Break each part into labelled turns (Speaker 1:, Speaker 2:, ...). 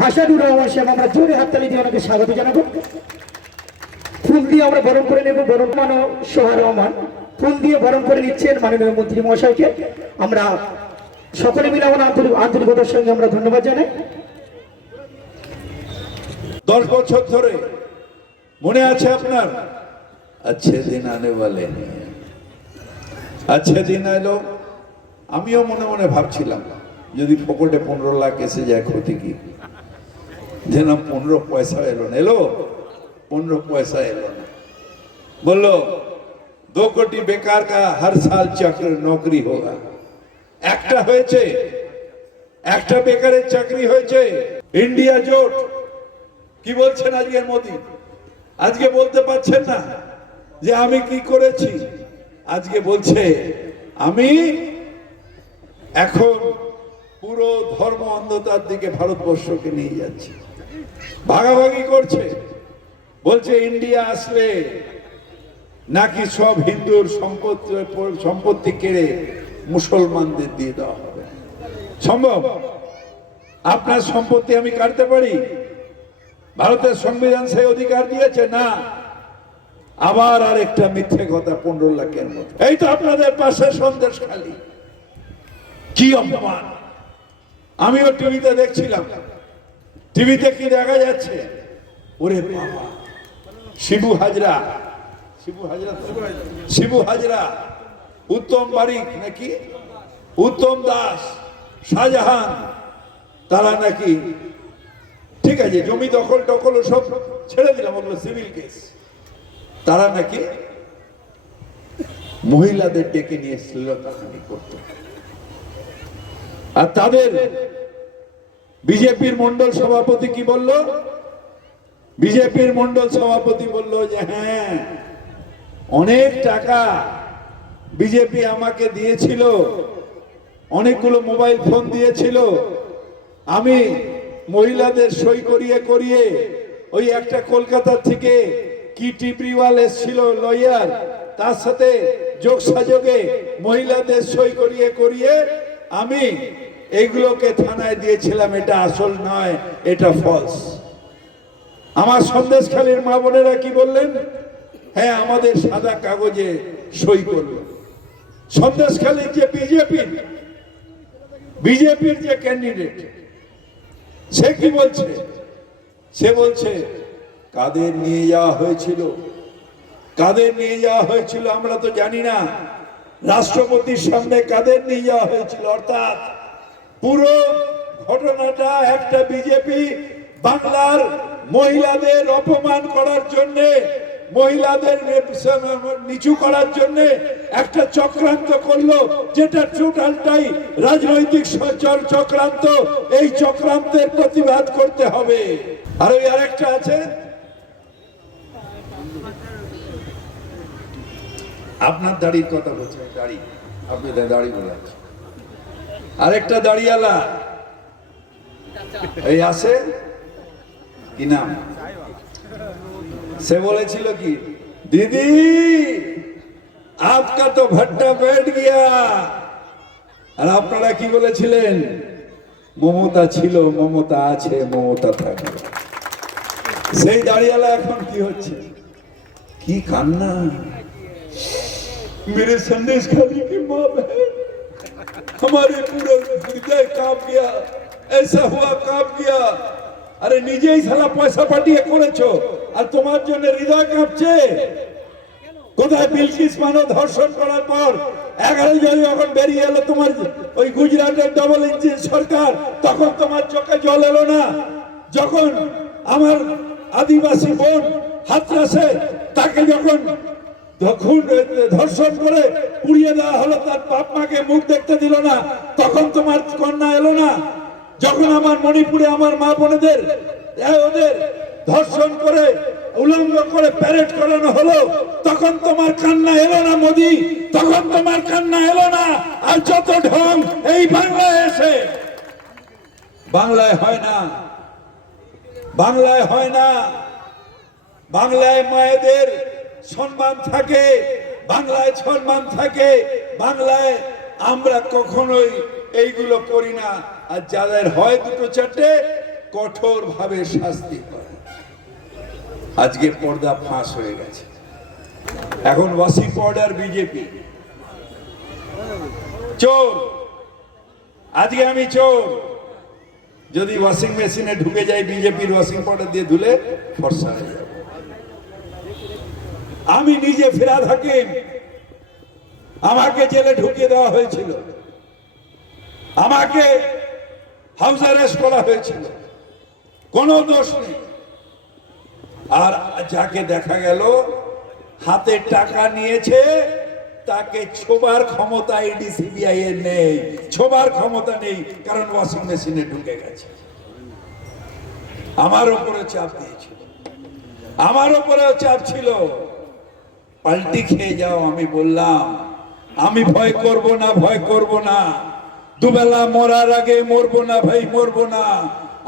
Speaker 1: রহমান সাহেব আমরা জোরে হাততালি দিয়ে ওনাকে স্বাগত জানাব। ফুল দিয়ে আমরা বরণ করে নেব বরণ মানো সোহা রহমান। ফুল দিয়ে বরণ করে নিচ্ছেন মাননীয় মন্ত্রী মহাশয়কে। আমরা সকলে মিলে আন্তরিক আন্তরিকতার সঙ্গে আমরা ধন্যবাদ জানাই।
Speaker 2: দশ বছর ধরে মনে আছে আপনার? আচ্ছে, দিন আনে বলে। আচ্ছে, দিন এলো আমিও মনে মনে ভাবছিলাম, যদি ফোকটে পনেরো লাখ এসে যায়, ক্ষতি কি? যেন পনেরো পয়সা এলো না। এলো? পনেরো পয়সা এলো না। বলল, দো কোটি বেকার কা হর সাল চক্র নৌকরি হোগা। একটা হয়েছে, একটা বেকারের চাকরি হয়েছে। ইন্ডিয়া জোট, কি বলছেন আজকের মোদী? আজকে বলতে পারছেন না যে আমি কি করেছি। আজকে বলছে, আমি এখন পুরো ধর্ম অন্ধতার দিকে ভারতবর্ষকে নিয়ে যাচ্ছি। ভাগাভাগি করছে। বলছে, ইন্ডিয়া আসলে নাকি সব হিন্দুর সম্পত্তি সম্পত্তি কেড়ে মুসলমানদের দিয়ে দেওয়া হবে? সম্ভব? আপনার সম্পত্তি আমি কাটতে পারি? ভারতের সংবিধান সেই অধিকার দিয়েছে? না। আবার আর একটা মিথ্যে কথা পনেরো লাখের মতো। এই তো আপনাদের পাশে সন্দেশ খালি। কি অপমান? আমিও টিভিতে দেখছিলাম। টিভিতে কি দেখা যাচ্ছে? ওরে বাবা। শিবু হাজরা। শিবু হাজরা শিবু হাজরা। উত্তম বারিক নাকি? উত্তম দাস। শাহজাহান। তারা নাকি? ঠিক আছে, জমি দখল টখল সব ছেড়ে দিলাম ওগুলো সিভিল কেস। তারা নাকি? মহিলাদের ডেকে নিয়ে শ্লীলতাহানি করত। আর তাদের বিজেপির মন্ডল সভাপতি কি বলল? বিজেপির মন্ডল সভাপতি বলল যে হ্যাঁ অনেক টাকা বিজেপি আমাকে দিয়েছিল। অনেকগুলো মোবাইল ফোন দিয়েছিল। আমি মহিলাদের সই করিয়ে করিয়ে ওই একটা কলকাতা থেকে কি টিপরিওয়াল এসেছিল লয়ার, তার সাথে যোগ সাযোগে মহিলাদের সই করিয়ে করিয়ে আমি এইগুলোকে থানায় দিয়েছিলাম, এটা আসল নয়, এটা ফলস আমার সন্দেশখালীর মা বোনেরা কি বললেন? হ্যাঁ আমাদের সাদা কাগজে সই করল। সন্দেশখালীর যে বিজেপি, বিজেপির যে ক্যান্ডিডেট সে কি বলছে? সে বলছে, কাদের নিয়ে যাওয়া হয়েছিল? কাদের নিয়ে যাওয়া হয়েছিল আমরা তো জানি না। রাষ্ট্রপতির সামনে কাদের নিয়ে যাওয়া হয়েছিল? অর্থাৎ পুরো ঘটনাটা একটা বিজেপি বাংলার মহিলাদের অপমান করার জন্য, মহিলাদের নিচু করার জন্য একটা চক্রান্ত করল, যেটা টোটালটাই রাজনৈতিক চক্রান্ত। এই চক্রান্তের প্রতিবাদ করতে হবে। আর ওই আরেকটা আছে। আপনার দাড়ির কথা বলছে দাড়ি। আপনি দাড়ি বলে আছে আরেকটা দাঁড়িয়ালা। এই আছে? কি নাম? সে বলেছিল কি, দিদি, আপকা তো ভট্টা বেট গিয়া। আর আপনারা কি বলেছিলেন? মমতা ছিল, মমতা আছে, মমতা থাকে সেই দাঁড়িয়ালা এখন কি হচ্ছে? কি কান্না? মেরে সন্দেশ খালি কি মা हमारे पूरे हृदय कांप गया ऐसा हुआ कांप गया আরে নিজেই সালা পয়সা পাঠিয়ে করেছো আর তোমার জন্য হৃদয় কাঁপছে কোথায় বিলকিস মানো ধর্ষণ করার পর এগারো জন যখন বেরিয়ে এলো তোমার ওই গুজরাটের ডবল ইঞ্জিন সরকার তখন তোমার চোখে জল এলো না যখন আমার আদিবাসী বোন হাতরাসে তাকে যখন যখন ধর্ষণ করে পুড়িয়ে দেওয়া হলো, তার বাপ মাকে মুখ দেখতে দিল না। তখন তোমার কন্যা এলো না। যখন আমার মণিপুরে আমার মা বোনেদের ওদের ধর্ষণ করে, উলঙ্গ করে প্যারেড করানো হলো, তখন তোমার কান্না এলো না মোদি। তখন তোমার কান্না এলো না। আর যত ঢং এই বাংলায় এসে। বাংলায় হয় না। বাংলায় হয় না। বাংলায় মায়েদের সম্মান থাকে, বাংলায় সম্মান থাকে, বাংলায় আমরা কখনোই এইগুলো করি না। আর যাদের হয় দুটো চারটে কঠোর ভাবে শাস্তি হয় আজকে পর্দা ফাঁস হয়ে গেছে। এখন ওয়াসি পর্দার বিজেপি। চোর! আজকে আমি চোর। যদি ওয়াশিং মেশিনে ঢুকে যাই বিজেপির ওয়াশিং পাউডার দিয়ে ধুলে ফর্সা হয়ে যাবে। আমি নিজে ফেরাদ হাকিম আমাকে জেলে ঢুকিয়ে দেওয়া হয়েছিল। আমাকে হাউস অ্যারেস্ট করা হয়েছিল। কোনো দোষ নেই। আর যাকে দেখা গেল, হাতে টাকা নিয়েছে, তাকে ছোবার ক্ষমতা ইডি সিবিআই এর নেই। ছোবার ক্ষমতা নেই, কারণ ওয়াশিং মেশিনে ঢুকে গেছে। আমার উপরে চাপ দিয়েছিল। আমার উপরেও চাপ ছিল। পাল্টি খেয়ে যাও আমি বললাম আমি ভয় করব না ভয় করব না দুবেলা মরার আগে মরবো না ভাই মরবো না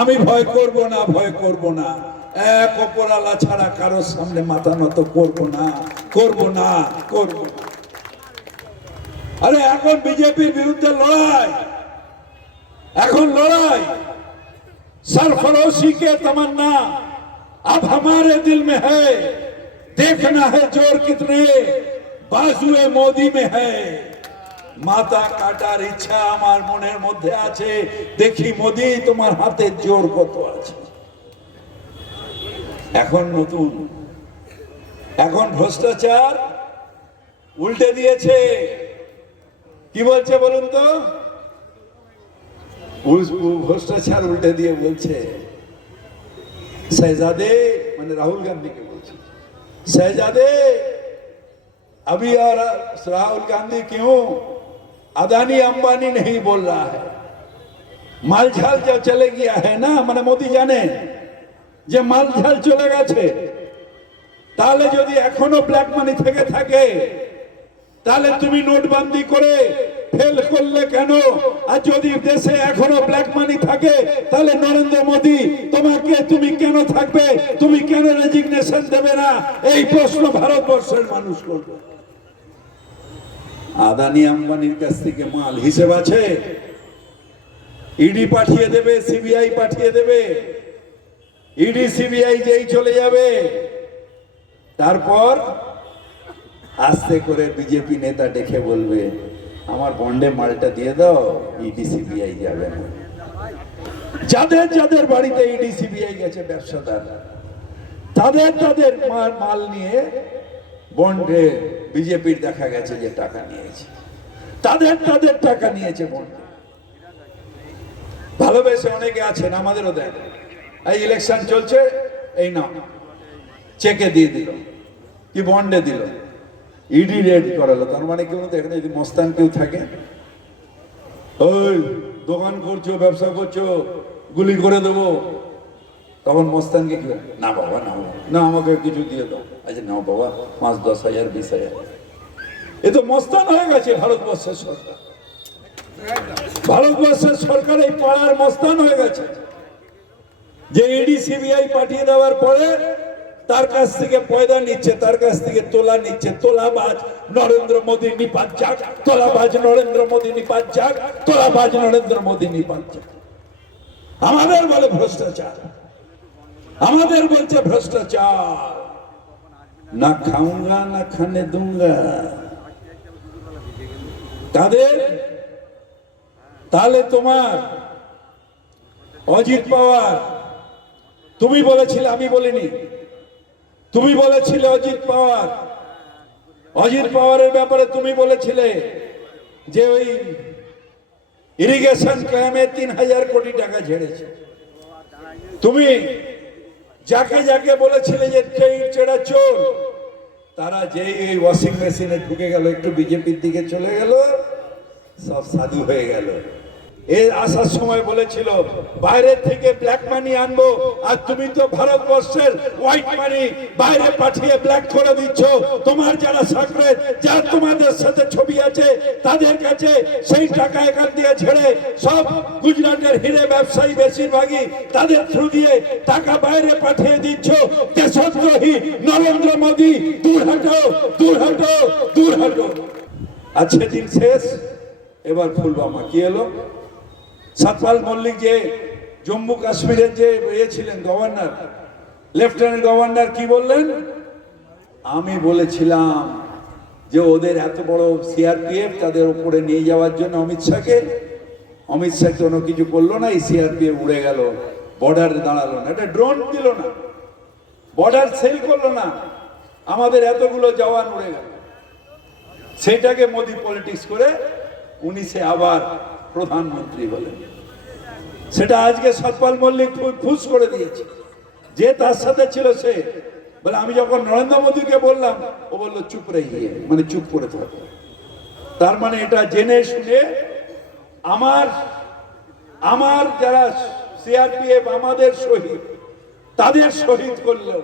Speaker 2: আমি ভয় করব না ভয় করব না এক অপরালা ছাড়া কারোর সামনে মাথা নত করব না করব না করব না আরে এখন বিজেপির বিরুদ্ধে লড়াই এখন লড়াই सरफरोशी के तमन्ना अब हमारे दिल में है देखना है जोर कितने बाजुए मोदी में है মাথা কাটার ইচ্ছা আমার মনের মধ্যে আছে দেখি মোদি তোমার হাতে জোর কত আছে এখন নতুন এখন ভ্রষ্টাচার উল্টে দিয়েছে কি বলছে বলুন তো उस- वो भ्रष्टाचार उल्टे দিয়ে বলছে शहजादे মানে রাহুল গান্ধীকে বলছে शहजादे अभी और राहुल गांधी क्यों अदानी अंबानी नहीं बोल रहा है মালঝাল যা চলে গিয়া है না মানে মোদি জানে যে মালঝাল চলে গেছে তাহলে যদি এখনো ব্ল্যাক মানি থেকে থাকে তাহলে তুমি নোটবন্দি করে ফেল করলে কেন? আর যদি দেশে এখনও ব্ল্যাক মানি থাকে, তাহলে নরেন্দ্র মোদী, তোমাকে তুমি কেন থাকবে? তুমি কেন রেজিগনেশন দেবে না? এই প্রশ্ন ভারতবর্ষের মানুষ করবে। আদানি আম্বানির কাছ থেকে মাল হিসেব আছে? ইডি পাঠিয়ে দেবে, সিবিআই পাঠিয়ে দেবে। ইডি, সিবিআই যেই চলে যাবে। তারপর আস্তে করে বিজেপি নেতা ডেকে বলবে আমার বন্ডে মালটা দিয়ে দাও ইডিসিবিআই যাবে। না যাদের যাদের বাড়িতে ইডি সিবিআই গেছে ব্যবসাদার, তাদের তাদের মাল- নিয়ে বন্ডে বিজেপির দেখা গেছে যে টাকা নিয়েছে। তাদের তাদের টাকা নিয়েছে বন্ডে ভালোবেসে অনেকে আছেন, আমাদেরও দেন। এই ইলেকশন চলছে, এই নাও। চেকে দিয়ে দিল। কি বন্ডে দিল? ইডি রেড করালো। তার মানে কেউ তো এখানে যদি মস্তান কেউ থাকে ওই দোকান করছ, ব্যবসা করছ, গুলি করে দেবো। তখন মস্তানকে কি না বাবা, না না, আমাকে কিছু দিয়ে দাও। আচ্ছা না বাবা পাঁচ দশ হাজার, বিশ হাজার। এ তো মস্তান হয়ে গেছে ভারতবর্ষের সরকার। ভারতবর্ষের সরকার এই পাড়ার মস্তান হয়ে গেছে। যে ইডি সিবিআই পাঠিয়ে দেওয়ার পরে তার কাছ থেকে পয়দা নিচ্ছে, তার কাছ থেকে তোলা নিচ্ছে। তোলাবাজ নরেন্দ্র মোদী নিপাত যাক, তোলাবাজ নরেন্দ্র মোদী নিপাত যাক, তোলাবাজ নরেন্দ্র মোদী নিপাত যাক। আমাদের বলে ভ্রষ্টাচার। আমাদের বলছে ভ্রষ্টাচার। না খাউঙ্গা না খানে দুঙ্গা। তাদের, তাহলে তোমার, অজিত পাওয়ার, তুমি বলেছিলে, আমি বলিনি। তুমি বলেছিলে অজিত পাওয়ার। অজিত পাওয়ারের ব্যাপারে তুমি বলেছিলে যে ওই ইরিগেশন ক্লামে তিন হাজার কোটি টাকা ঝেড়েছে। তুমি যাকে যাকে বলেছিলে যে চেড়া চোর, তারা যেই এই ওয়াশিং মেশিনে ঢুকে গেল, একটু বিজেপির দিকে চলে গেল, সব সাধু হয়ে গেল। এর আসার সময় বলেছিল, বাইরে থেকে ব্ল্যাক মানি আনব, আর তুমি তো ভারতবর্ষের হোয়াইট মানি বাইরে পাঠিয়ে ব্ল্যাক করে দিচ্ছ। তোমার যারা সাকরেত যার তোমাদের সাথে ছবি আছে, তাদের কাছে সেই টাকা এখান দিয়ে ছেড়ে সব গুজরাটের হিরে ব্যবসায়ী বেশিরভাগই তাদের থ্রু দিয়ে টাকা বাইরে পাঠিয়ে দিচ্ছ। দেশদ্রোহী নরেন্দ্র মোদী, দূর হটো দূর হটো দূর হটো। আজকে দিন শেষ। এবার ফুলবামা কি এলো? সতপাল মল্লিক যে জম্মু কাশ্মীরের যে ইয়ে ছিলেন গভর্নর, লেফটেন্যান্ট গভর্নর কি বললেন? আমি বলেছিলাম যে ওদের এত বড় সিআরপিএফ তাদের উপরে নিয়ে যাওয়ার জন্য অমিত শাহকে। অমিত শাহ কোনো কিছু করল না, এই সিআরপিএফ উড়ে গেল বর্ডারে দাঁড়াল না। এটা ড্রোন দিল না বর্ডার সেল করল না, আমাদের এতগুলো জওয়ান উড়ে গেল। সেটাকে মোদি পলিটিক্স করে উনি সে আবার প্রধানমন্ত্রী হলেন সেটা আজকে সতপাল মল্লিক ফু- ফুস করে দিয়েছে। যে তার সাথে ছিল সে। বলে, আমি যখন নরেন্দ্র মোদীকে বললাম, ও বলল, চুপ রহিয়ে মানে চুপ করে থাকো। তার মানে এটা জেনে শুনে আমার আমার যারা সিআরপিএফ, আমাদের শহীদ, তাদের শহীদ করল।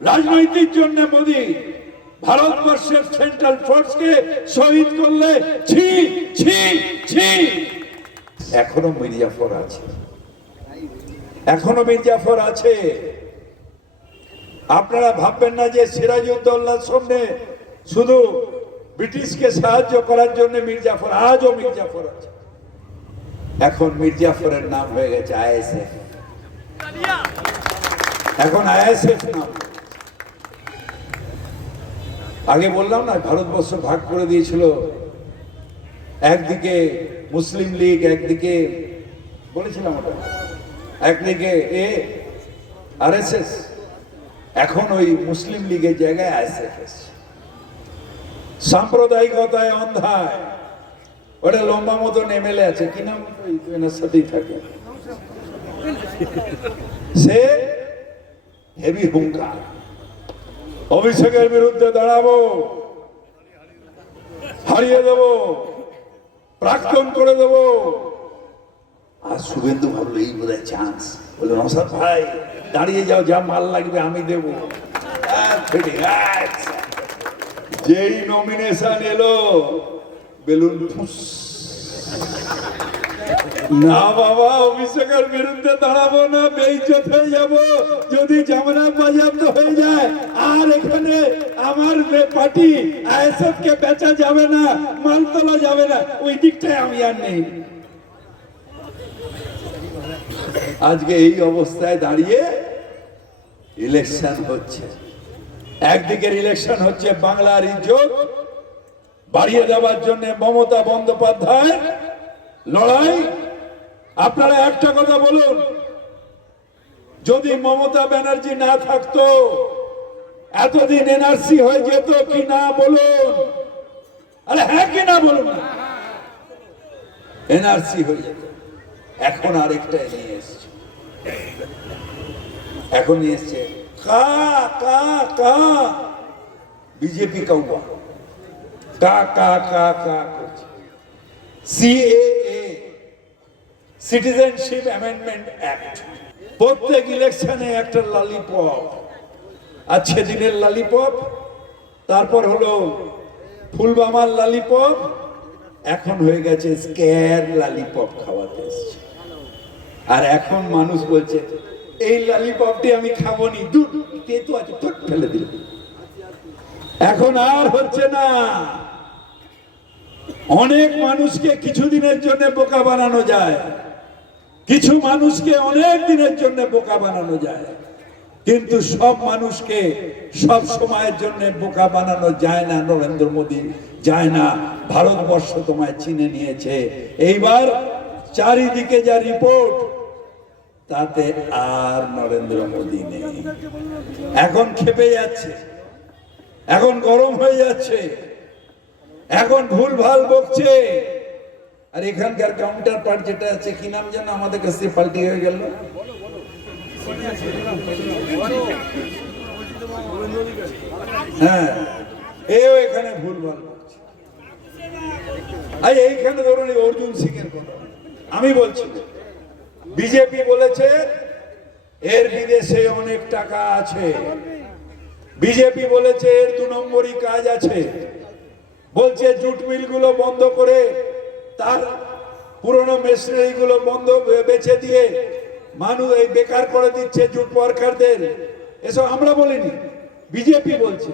Speaker 2: রাজনৈতিক জন্য মোদী ভারতবর্ষের সেন্ট্রাল ফোর্সকে শহীদ করলে ছি ছি ছি। এখনও মির্জাফর আছে। এখনও মির্জাফর আছে। আপনারা ভাববেন না যে সিরাজউদ্দৌলার সামনে শুধু ব্রিটিশকে সাহায্য করার জন্য মির্জাফর আজও মির্জাফর আছে। এখন মির্জাফরের নাম হয়ে গেছে আইএসএফ। এখন আইএসএফ নাম। আগে বললাম না, ভারতবর্ষ ভাগ করে দিয়েছিল একদিকে মুসলিম লীগ, একদিকে বলেছিলাম একদিকে এ আর এখন ওই মুসলিম লীগের জায়গায় আইএসএফ এসছে। সাম্প্রদায়িকতায় অন্ধায়। ওটা লম্বা মতন এমএলএ আছে। কি নাম সাথেই থাকে? সে হেভি হুঙ্কার। অভিষেকের বিরুদ্ধে দাঁড়াবো। হারিয়ে দেব। প্রাক্তন করে দেব। আর শুভেন্দু ভাবলো এই বোধ হয় চান্স বলে নসাদ ভাই দাঁড়িয়ে যাও যা মাল লাগবে আমি দেব। যেই নমিনেশন এলো বেলুন ফুস না। বাবা, অভিষেকের বিরুদ্ধে দাঁড়াবো না, বেইজ্জত হয়ে যাব। যদি জামানা বাজেয়াপ্ত হয়ে যায়, আর এখানে আমার পার্টি আইএসএফ কে বেচা যাবে না মাল যাবে না, ওই দিকটায় আমি আর নেই। আজকে এই অবস্থায় দাঁড়িয়ে ইলেকশন হচ্ছে। একদিকের ইলেকশন হচ্ছে বাংলার ইজ্জত, বাড়িয়ে দেওয়ার জন্য মমতা বন্দ্যোপাধ্যায় লড়াই আপনারা একটা কথা বলুন। যদি মমতা ব্যানার্জি না থাকতো, এতদিন এনআরসি হয়ে যেত কি না বলুন? আরে হ্যাঁ কি না বলুন এনআরসি হয়ে যেত। এখন আরেকটা নিয়ে এসছে। এখন নিয়ে এসছে কা কা কা। বিজেপি কাউয়া কা কা কা কা করছে। সিএএ সিটিজেনশিপ অ্যামেন্ডমেন্ট অ্যাক্ট প্রত্যেক ইলেকশনে একটা লালিপপ আর সেদিনের লালিপপ তারপর হলো ফুলবামার লালিপপ এখন হয়ে গেছে স্ক্যার লালিপপ খাওয়াতে এসছে। আর এখন মানুষ বলছে এই লালিপপটি আমি খাব নি তেতো আছে ধুর, ফেলে দিল। এখন আর হচ্ছে না। অনেক মানুষকে কিছুদিনের জন্য বোকা বানানো যায়। কিছু মানুষকে অনেক দিনের জন্য বোকা বানানো যায়। কিন্তু সব মানুষকে সব সময়ের জন্য বোকা বানানো যায় না, নরেন্দ্র মোদী। যায় না, ভারতবর্ষ তোমায় চিনে নিয়েছে। এইবার চারিদিকে যা রিপোর্ট, তাতে আর নরেন্দ্র মোদী নেই। এখন খেপে যাচ্ছে, এখন গরম হয়ে যাচ্ছে, এখন ভুল ভালো বকছে। আর এখানকার কাউন্টার পার্ট যেটা আছে, কি নাম যেন আমাদের কাছে পাল্টি হয়ে গেল? হ্যাঁ এও এখানে ভুল ভালো বকছে আর, এইখানে ধরুন অর্জুন সিং এর কথা। আমি বলছি, বিজেপি বলেছে, এর বিদেশে অনেক টাকা আছে। বিজেপি বলেছে, এর দু নম্বরই কাজ আছে। বলছে, জুট মিলগুলো বন্ধ করে তার পুরনো মেশিনারি গুলো বন্ধ বেছে দিয়ে মানুষ এই বেকার করে দিচ্ছে জুট ওয়ার্কারদের। এসব আমরা বলিনি, বিজেপি বলছে।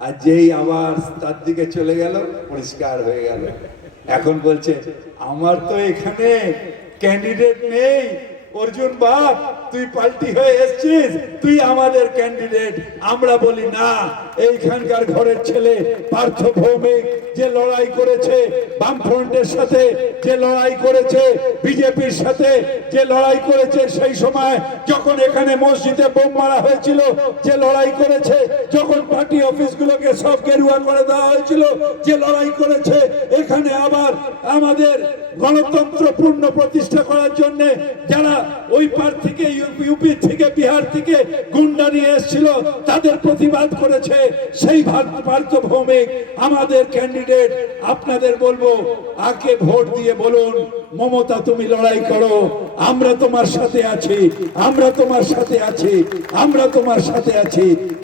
Speaker 2: আর যেই আবার তার দিকে চলে গেল, পরিষ্কার হয়ে গেল। এখন বলছে, আমার তো এখানে ক্যান্ডিডেট নেই। অর্জুন বাপ তুই পাল্টি হয়ে এসছিস, তুই আমাদের ক্যান্ডিডেট আমরা বলি, না, এইখানকার ঘরের ছেলে পার্থ ভৌমিক যে লড়াই করেছে বামফ্রন্টের সাথে, যে লড়াই করেছে বিজেপির সাথে, যে লড়াই করেছে সেই সময় যখন এখানে মসজিদে বোম মারা হয়েছিল, যে লড়াই করেছে, যখন সব গেরুয়া করে দেওয়া হয়েছিল, যে লড়াই করেছে, এখানে আবার আমাদের গণতন্ত্র পূর্ণ প্রতিষ্ঠা করার জন্য যারা ওই পার থেকে, ইউপি থেকে, বিহার থেকে গুন্ডা নিয়ে এসেছিল, তাদের প্রতিবাদ করেছে। সেই ভার- পার্থ ভৌমিক আমাদের ক্যান্ডিডেট আপনাদের বলব, আগে ভোট দিয়ে বলুন, মমতা, তুমি লড়াই করো, আমরা তোমার সাথে আছি, আমরা তোমার সাথে আছি, আমরা তোমার সাথে আছি।